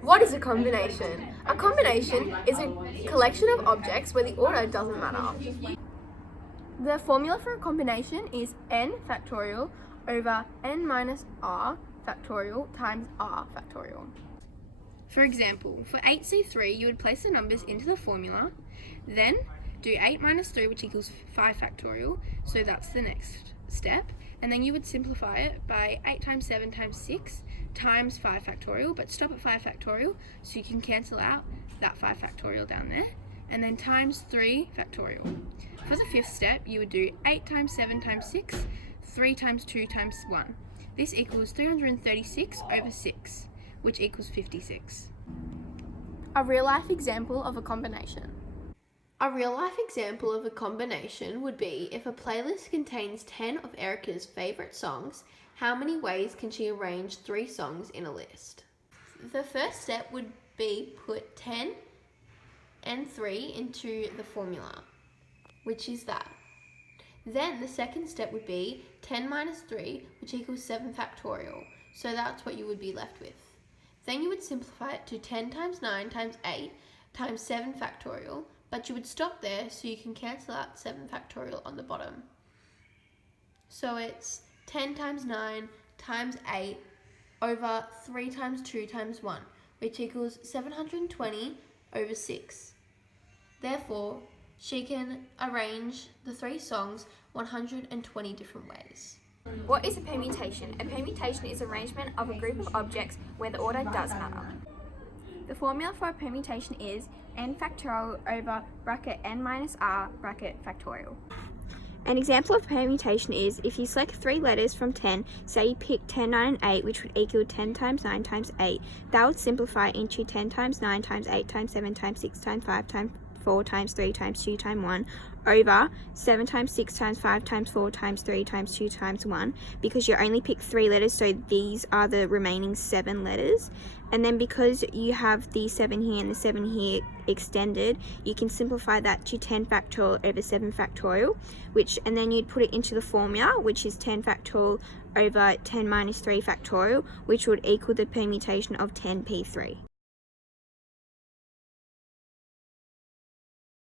What is a combination? A combination is a collection of objects where the order doesn't matter. The formula for a combination is n factorial over n minus r factorial times r factorial. For example, for 8C3, you would place the numbers into the formula, then do 8 minus 3, which equals 5 factorial, so that's the next step, and then you would simplify it by 8 times 7 times 6 times 5 factorial, but stop at 5 factorial, so you can cancel out that 5 factorial down there, and then times 3 factorial. For the fifth step, you would do 8 times 7 times 6, 3 times 2 times 1. This equals 336 over 6, which equals 56. A real-life example of a combination. A real-life example of a combination would be if a playlist contains 10 of Erica's favourite songs, how many ways can she arrange 3 songs in a list? The first step would be put 10 and 3 into the formula, which is that. Then the second step would be 10 minus 3, which equals 7 factorial, so that's what you would be left with. Then you would simplify it to 10 times 9 times 8 times 7 factorial, but you would stop there so you can cancel out 7 factorial on the bottom. So it's 10 times 9 times 8 over 3 times 2 times 1, which equals 720 over 6. Therefore, she can arrange the 3 songs 120 different ways. What is a permutation? A permutation is arrangement of a group of objects where the order does matter. The formula for a permutation is n factorial over bracket n minus r bracket factorial. An example of permutation is if you select 3 letters from 10, say you pick 10, 9 and 8, which would equal 10 times 9 times 8, that would simplify into 10 times 9 times 8 times 7 times 6 times 5 times 4 times 3 times 2 times 1 over 7 times 6 times 5 times 4 times 3 times 2 times 1, because you only pick 3 letters, so these are the remaining 7 letters. And then because you have the 7 here and the 7 here extended, you can simplify that to 10 factorial over 7 factorial, and then you'd put it into the formula, which is 10 factorial over 10 minus 3 factorial, which would equal the permutation of 10p3.